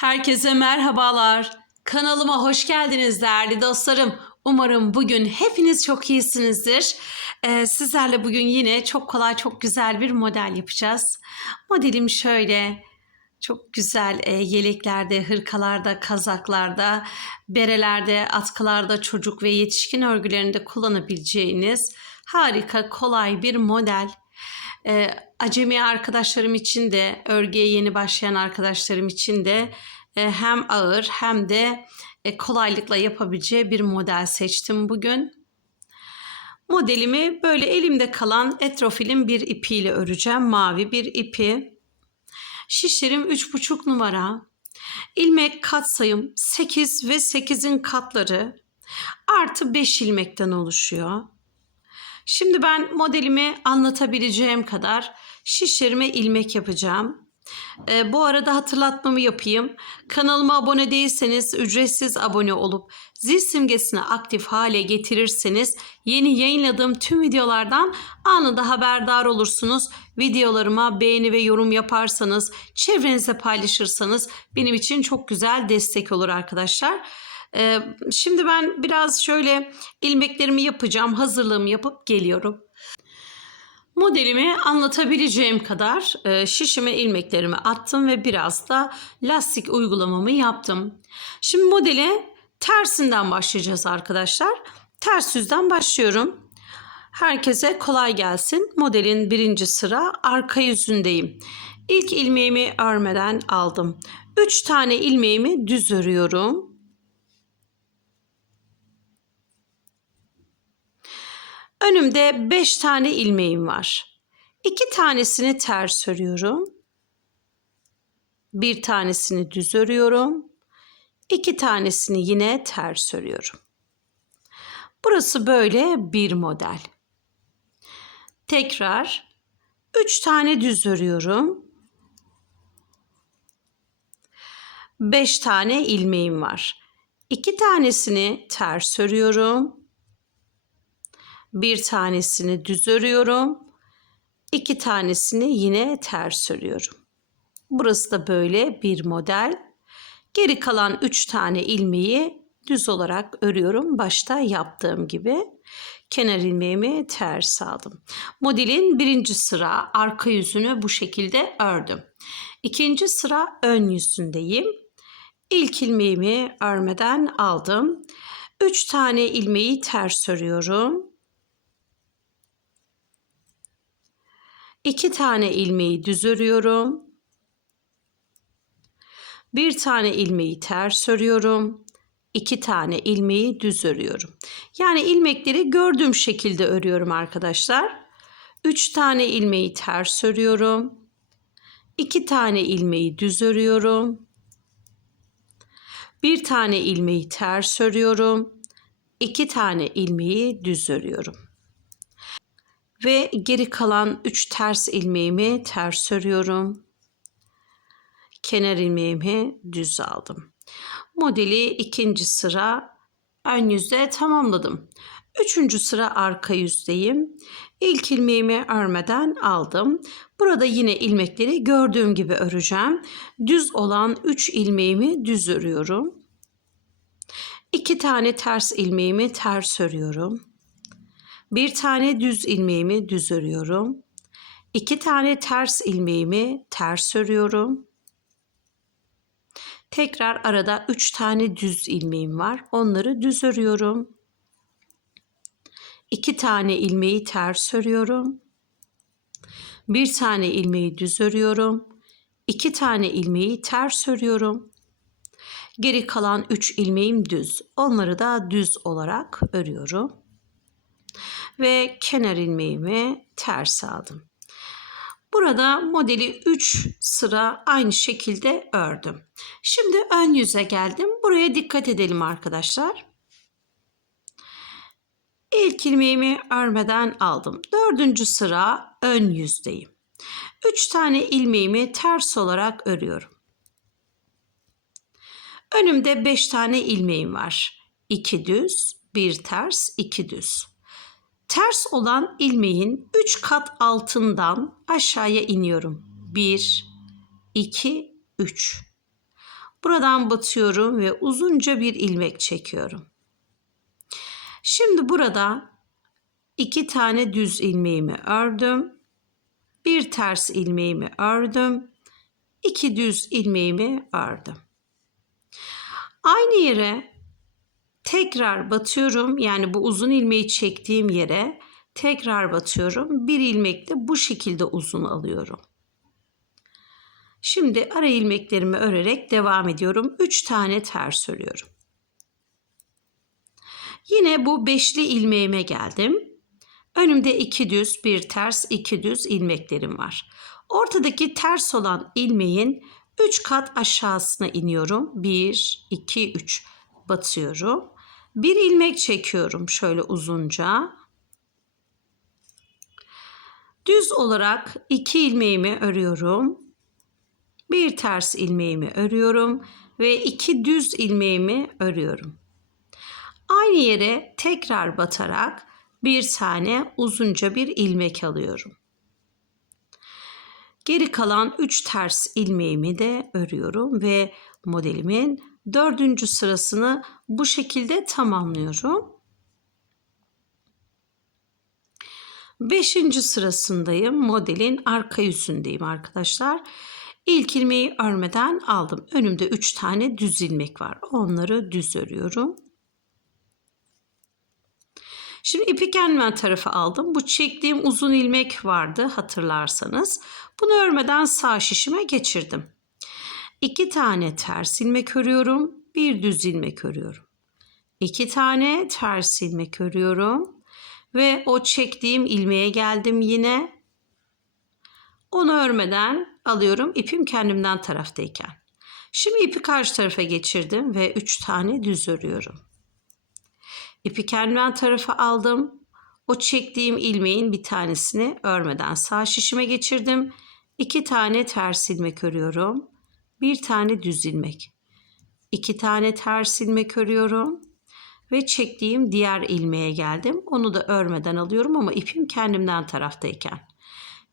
Herkese merhabalar. Kanalıma hoş geldiniz değerli dostlarım. Umarım bugün hepiniz çok iyisinizdir. Ee, sizlerle bugün yine çok kolay, çok güzel bir model yapacağız. Modelim şöyle. Çok güzel e, yeleklerde, hırkalarda, kazaklarda, berelerde, atkılarda, çocuk ve yetişkin örgülerinde kullanabileceğiniz harika, kolay bir model. E, acemi arkadaşlarım için de, örgüye yeni başlayan arkadaşlarım için de e, hem ağır hem de e, kolaylıkla yapabileceği bir model seçtim bugün. Modelimi böyle elimde kalan etrofilin bir ipiyle öreceğim. Mavi bir ipi. Şişlerim 3,5 numara. İlmek katsayım 8 ve 8'in katları artı 5 ilmekten oluşuyor. Şimdi ben modelimi anlatabileceğim kadar şişlerime ilmek yapacağım. Ee, bu arada hatırlatmamı yapayım. Kanalıma abone değilseniz ücretsiz abone olup zil simgesini aktif hale getirirseniz yeni yayınladığım tüm videolardan anında haberdar olursunuz. Videolarıma beğeni ve yorum yaparsanız, çevrenize paylaşırsanız benim için çok güzel destek olur arkadaşlar. Ee, şimdi ben biraz şöyle ilmeklerimi yapacağım, hazırlığımı yapıp geliyorum. Modelimi anlatabileceğim kadar e, şişime ilmeklerimi attım ve biraz da lastik uygulamamı yaptım. Şimdi modele tersinden başlayacağız arkadaşlar. Ters yüzden başlıyorum. Herkese kolay gelsin. Modelin birinci sıra arka yüzündeyim. İlk ilmeğimi örmeden aldım. 3 tane ilmeğimi düz örüyorum. Önümde 5 tane ilmeğim var. 2 tanesini ters örüyorum. Bir tanesini düz örüyorum. 2 tanesini yine ters örüyorum. Burası böyle bir model. Tekrar 3 tane düz örüyorum. 5 tane ilmeğim var. 2 tanesini ters örüyorum. Bir tanesini düz örüyorum. İki tanesini yine ters örüyorum. Burası da böyle bir model. Geri kalan üç tane ilmeği düz olarak örüyorum. Başta yaptığım gibi kenar ilmeğimi ters aldım. Modelin birinci sıra arka yüzünü bu şekilde ördüm. İkinci sıra ön yüzündeyim. İlk ilmeğimi örmeden aldım. Üç tane ilmeği ters örüyorum. İki tane ilmeği düz örüyorum. Bir tane ilmeği ters örüyorum. İki tane ilmeği düz örüyorum. Yani ilmekleri gördüğüm şekilde örüyorum arkadaşlar. Üç tane ilmeği ters örüyorum. İki tane ilmeği düz örüyorum. Bir tane ilmeği ters örüyorum. İki tane ilmeği düz örüyorum ve geri kalan 3 ters ilmeğimi ters örüyorum. Kenar ilmeğimi düz aldım. Modeli ikinci sıra ön yüzde tamamladım. Üçüncü sıra arka yüzdeyim. İlk ilmeğimi örmeden aldım. Burada yine ilmekleri gördüğüm gibi öreceğim. Düz olan 3 ilmeğimi düz örüyorum. 2 tane ters ilmeğimi ters örüyorum. Bir tane düz ilmeğimi düz örüyorum. İki tane ters ilmeğimi ters örüyorum. Tekrar arada üç tane düz ilmeğim var. Onları düz örüyorum. İki tane ilmeği ters örüyorum. Bir tane ilmeği düz örüyorum. İki tane ilmeği ters örüyorum. Geri kalan üç ilmeğim düz. Onları da düz olarak örüyorum ve kenar ilmeğimi ters aldım. Burada modeli 3 sıra aynı şekilde ördüm. Şimdi ön yüze geldim. Buraya dikkat edelim arkadaşlar. İlk ilmeğimi örmeden aldım. Dördüncü sıra ön yüzdeyim. 3 tane ilmeğimi ters olarak örüyorum. Önümde 5 tane ilmeğim var. 2 düz, 1 ters, 2 düz. Ters olan ilmeğin 3 kat altından aşağıya iniyorum. 1, 2, 3. Buradan batıyorum ve uzunca bir ilmek çekiyorum. Şimdi burada iki tane düz ilmeğimi ördüm. Bir ters ilmeğimi ördüm. iki düz ilmeğimi ördüm. Aynı yere tekrar batıyorum. Yani bu uzun ilmeği çektiğim yere tekrar batıyorum. Bir ilmekle bu şekilde uzun alıyorum. Şimdi ara ilmeklerimi örerek devam ediyorum. 3 tane ters örüyorum. Yine bu beşli ilmeğime geldim. Önümde iki düz, bir ters, iki düz ilmeklerim var. Ortadaki ters olan ilmeğin 3 kat aşağısına iniyorum. 1, 2, 3 batıyorum. Bir ilmek çekiyorum şöyle uzunca. Düz olarak iki ilmeğimi örüyorum. Bir ters ilmeğimi örüyorum ve iki düz ilmeğimi örüyorum. Aynı yere tekrar batarak bir tane uzunca bir ilmek alıyorum. Geri kalan 3 ters ilmeğimi de örüyorum ve modelimin dördüncü sırasını bu şekilde tamamlıyorum. Beşinci sırasındayım. Modelin arka yüzündeyim arkadaşlar. İlk ilmeği örmeden aldım. Önümde 3 tane düz ilmek var. Onları düz örüyorum. Şimdi ipi kendime tarafa aldım. Bu çektiğim uzun ilmek vardı hatırlarsanız. Bunu örmeden sağ şişime geçirdim. İki tane ters ilmek örüyorum. Bir düz ilmek örüyorum. İki tane ters ilmek örüyorum. Ve o çektiğim ilmeğe geldim yine. Onu örmeden alıyorum ipim kendimden taraftayken. Şimdi ipi karşı tarafa geçirdim ve 3 tane düz örüyorum. İpi kendimden tarafa aldım. O çektiğim ilmeğin bir tanesini örmeden sağ şişime geçirdim. 2 tane ters ilmek örüyorum. Bir tane düz ilmek. 2 tane ters ilmek örüyorum ve çektiğim diğer ilmeğe geldim. Onu da örmeden alıyorum ama ipim kendimden taraftayken.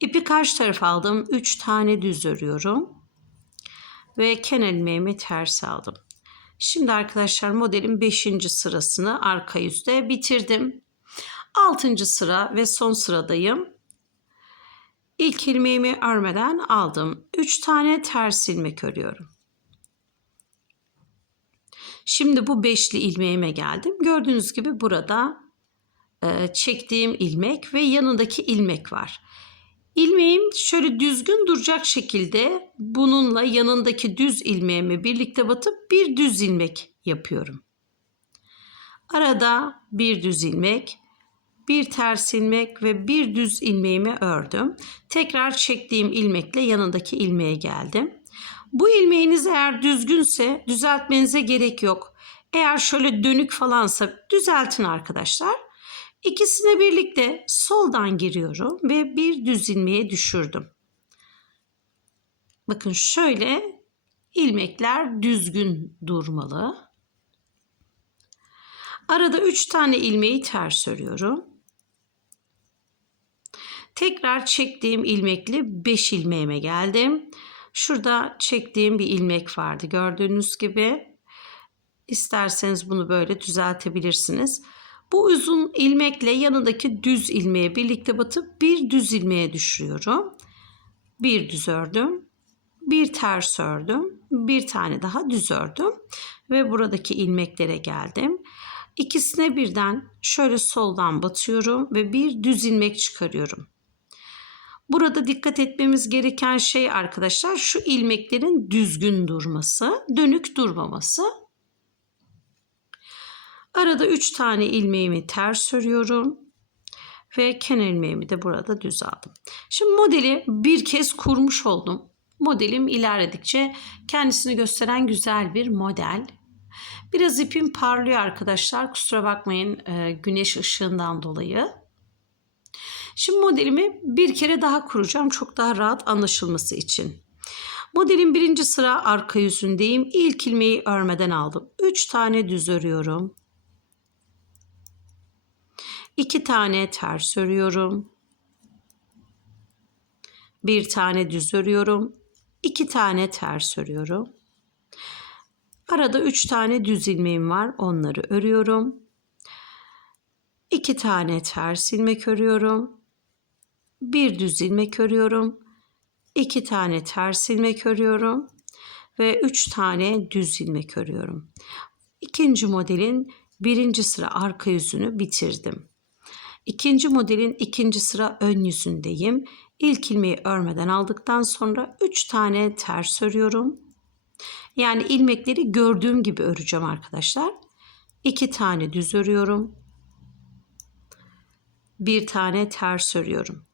İpi karşı tarafa aldım. 3 tane düz örüyorum. Ve kenar ilmeğimi ters aldım. Şimdi arkadaşlar modelin 5. sırasını arka yüzde bitirdim. 6. sıra ve son sıradayım. İlk ilmeğimi örmeden aldım. 3 tane ters ilmek örüyorum. Şimdi bu beşli ilmeğime geldim. Gördüğünüz gibi burada e, çektiğim ilmek ve yanındaki ilmek var. İlmeğim şöyle düzgün duracak şekilde bununla yanındaki düz ilmeğimi birlikte batıp bir düz ilmek yapıyorum. Arada bir düz ilmek, bir ters ilmek ve bir düz ilmeğimi ördüm. Tekrar çektiğim ilmekle yanındaki ilmeğe geldim. Bu ilmeğiniz eğer düzgünse düzeltmenize gerek yok. Eğer şöyle dönük falansa düzeltin arkadaşlar. İkisine birlikte soldan giriyorum ve bir düz ilmeğe düşürdüm. Bakın şöyle ilmekler düzgün durmalı. Arada 3 tane ilmeği ters örüyorum. Tekrar çektiğim ilmekli 5 ilmeğime geldim. Şurada çektiğim bir ilmek vardı gördüğünüz gibi. İsterseniz bunu böyle düzeltebilirsiniz. Bu uzun ilmekle yanındaki düz ilmeğe birlikte batıp bir düz ilmeğe düşürüyorum. Bir düz ördüm. Bir ters ördüm. Bir tane daha düz ördüm. Ve buradaki ilmeklere geldim. İkisine birden şöyle soldan batıyorum ve bir düz ilmek çıkarıyorum. Burada dikkat etmemiz gereken şey arkadaşlar şu ilmeklerin düzgün durması, dönük durmaması. Arada 3 tane ilmeğimi ters örüyorum ve kenar ilmeğimi de burada düz aldım. Şimdi modeli bir kez kurmuş oldum. Modelim ilerledikçe kendisini gösteren güzel bir model. Biraz ipim parlıyor arkadaşlar. Kusura bakmayın e, güneş ışığından dolayı. Şimdi modelimi bir kere daha kuracağım çok daha rahat anlaşılması için. Modelin birinci sıra arka yüzündeyim. İlk ilmeği örmeden aldım. 3 tane düz örüyorum. 2 tane ters örüyorum. Bir tane düz örüyorum. 2 tane ters örüyorum. Arada 3 tane düz ilmeğim var. Onları örüyorum. 2 tane ters ilmek örüyorum. Bir düz ilmek örüyorum. 2 tane ters ilmek örüyorum ve 3 tane düz ilmek örüyorum. İkinci modelin birinci sıra arka yüzünü bitirdim. İkinci modelin ikinci sıra ön yüzündeyim. İlk ilmeği örmeden aldıktan sonra 3 tane ters örüyorum. Yani ilmekleri gördüğüm gibi öreceğim arkadaşlar. 2 tane düz örüyorum. Bir tane ters örüyorum.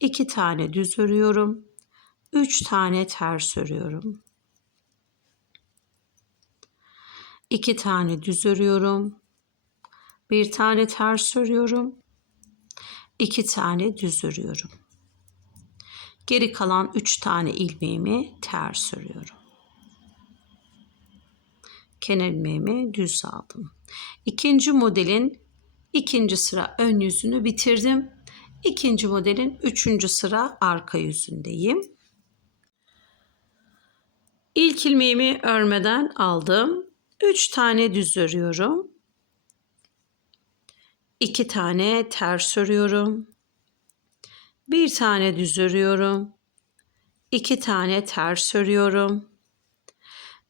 2 tane düz örüyorum. 3 tane ters örüyorum. 2 tane düz örüyorum. Bir tane ters örüyorum. 2 tane düz örüyorum. Geri kalan 3 tane ilmeğimi ters örüyorum. Kenar ilmeğimi düz aldım. İkinci modelin ikinci sıra ön yüzünü bitirdim. İkinci modelin üçüncü sıra arka yüzündeyim. İlk ilmeğimi örmeden aldım. 3 tane düz örüyorum. 2 tane ters örüyorum. Bir tane düz örüyorum. 2 tane ters örüyorum.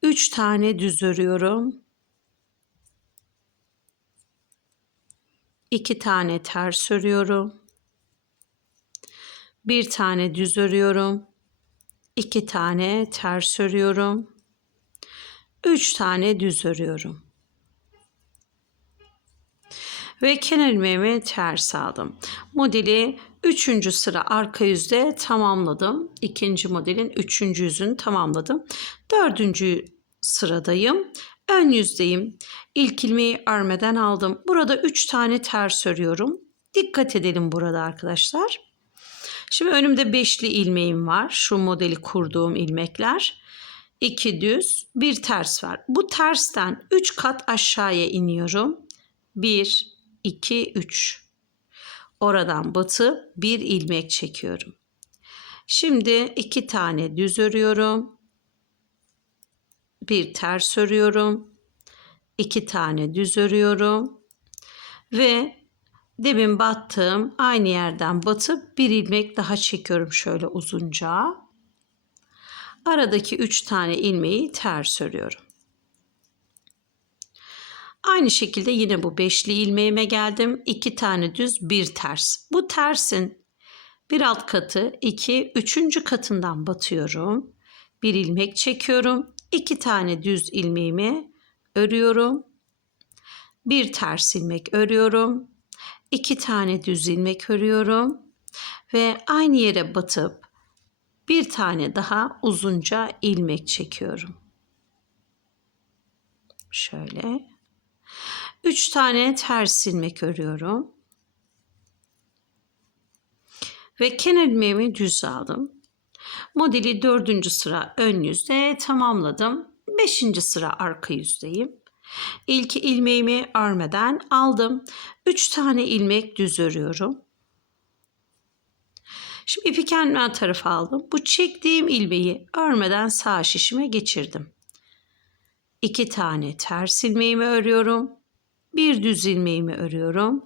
3 tane düz örüyorum. 2 tane ters örüyorum. Bir tane düz örüyorum. 2 tane ters örüyorum. 3 tane düz örüyorum. Ve kenar ilmeğimi ters aldım. Modeli 3. sıra arka yüzde tamamladım. İkinci modelin 3. yüzünü tamamladım. 4. sıradayım. Ön yüzdeyim. İlk ilmeği örmeden aldım. Burada 3 tane ters örüyorum. Dikkat edelim burada arkadaşlar. Şimdi önümde beşli ilmeğim var. Şu modeli kurduğum ilmekler. 2 düz, bir ters var. Bu tersten 3 kat aşağıya iniyorum. 1, 2, 3. Oradan batıp bir ilmek çekiyorum. Şimdi iki tane düz örüyorum. Bir ters örüyorum. iki tane düz örüyorum. Ve demin battığım aynı yerden batıp bir ilmek daha çekiyorum şöyle uzunca. Aradaki 3 tane ilmeği ters örüyorum. Aynı şekilde yine bu beşli ilmeğime geldim. 2 tane düz, bir ters. Bu tersin bir alt katı, 2, üçüncü katından batıyorum. Bir ilmek çekiyorum. 2 tane düz ilmeğimi örüyorum. Bir ters ilmek örüyorum. 2 tane düz ilmek örüyorum ve aynı yere batıp bir tane daha uzunca ilmek çekiyorum. Şöyle. 3 tane ters ilmek örüyorum. Ve kenar ilmeğimi düz aldım. Modeli 4. sıra ön yüzde tamamladım. 5. sıra arka yüzdeyim. İlk ilmeğimi örmeden aldım. 3 tane ilmek düz örüyorum. Şimdi ipi kendimden tarafa aldım. Bu çektiğim ilmeği örmeden sağ şişime geçirdim. 2 tane ters ilmeğimi örüyorum. Bir düz ilmeğimi örüyorum.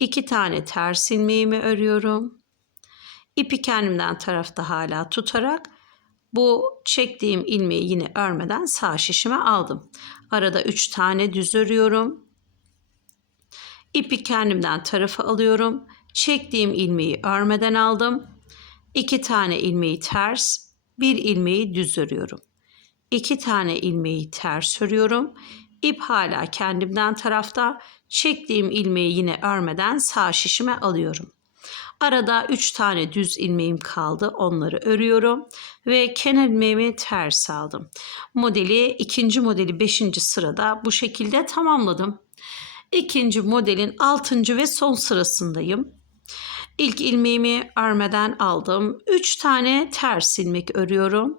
2 tane ters ilmeğimi örüyorum. İpi kendimden tarafta hala tutarak bu çektiğim ilmeği yine örmeden sağ şişime aldım. Arada 3 tane düz örüyorum. İpi kendimden tarafa alıyorum. Çektiğim ilmeği örmeden aldım. 2 tane ilmeği ters, bir ilmeği düz örüyorum. 2 tane ilmeği ters örüyorum. İp hala kendimden tarafta. Çektiğim ilmeği yine örmeden sağ şişime alıyorum. Arada 3 tane düz ilmeğim kaldı. Onları örüyorum ve kenar ilmeğimi ters aldım. Modeli ikinci modeli 5. sırada bu şekilde tamamladım. İkinci modelin 6. ve son sırasındayım. İlk ilmeğimi örmeden aldım. 3 tane ters ilmek örüyorum.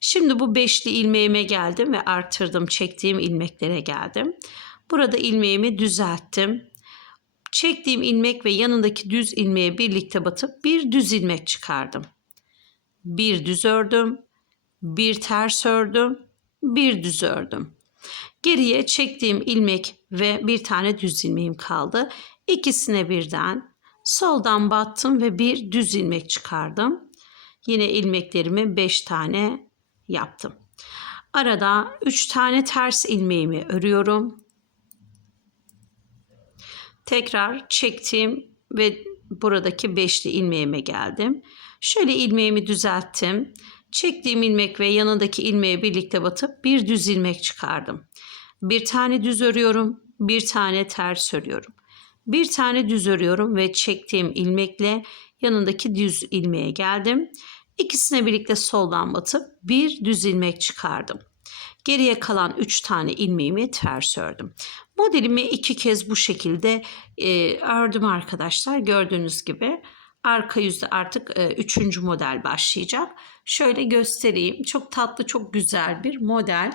Şimdi bu beşli ilmeğime geldim ve arttırdım. Çektiğim ilmeklere geldim. Burada ilmeğimi düzelttim. Çektiğim ilmek ve yanındaki düz ilmeğe birlikte batıp bir düz ilmek çıkardım. Bir düz ördüm. Bir ters ördüm. bir düz ördüm. Geriye çektiğim ilmek ve bir tane düz ilmeğim kaldı. İkisine birden soldan battım ve bir düz ilmek çıkardım. Yine ilmeklerimi 5 tane yaptım. Arada 3 tane ters ilmeğimi örüyorum. Tekrar çektim ve buradaki beşli ilmeğime geldim. Şöyle ilmeğimi düzelttim. Çektiğim ilmek ve yanındaki ilmeğe birlikte batıp bir düz ilmek çıkardım. Bir tane düz örüyorum, bir tane ters örüyorum. Bir tane düz örüyorum ve çektiğim ilmekle yanındaki düz ilmeğe geldim. İkisine birlikte soldan batıp bir düz ilmek çıkardım. Geriye kalan 3 tane ilmeğimi ters ördüm. Modelimi iki kez bu şekilde e, ördüm arkadaşlar. Gördüğünüz gibi arka yüzde artık e, üçüncü model başlayacak. Şöyle göstereyim. Çok tatlı, çok güzel bir model.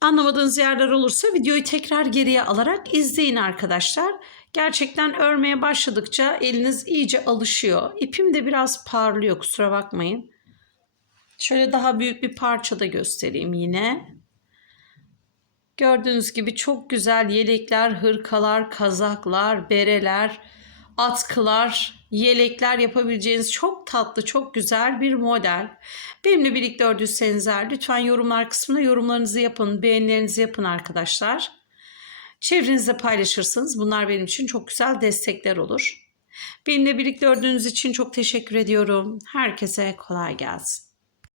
Anlamadığınız yerler olursa videoyu tekrar geriye alarak izleyin arkadaşlar. Gerçekten örmeye başladıkça eliniz iyice alışıyor. İpim de biraz parlıyor kusura bakmayın. Şöyle daha büyük bir parça da göstereyim yine. Gördüğünüz gibi çok güzel yelekler, hırkalar, kazaklar, bereler, atkılar, yelekler yapabileceğiniz çok tatlı, çok güzel bir model. Benimle birlikte ördüyseniz eğer lütfen yorumlar kısmına yorumlarınızı yapın, beğenilerinizi yapın arkadaşlar. Çevrenizde paylaşırsanız bunlar benim için çok güzel destekler olur. Benimle birlikte ördüğünüz için çok teşekkür ediyorum. Herkese kolay gelsin.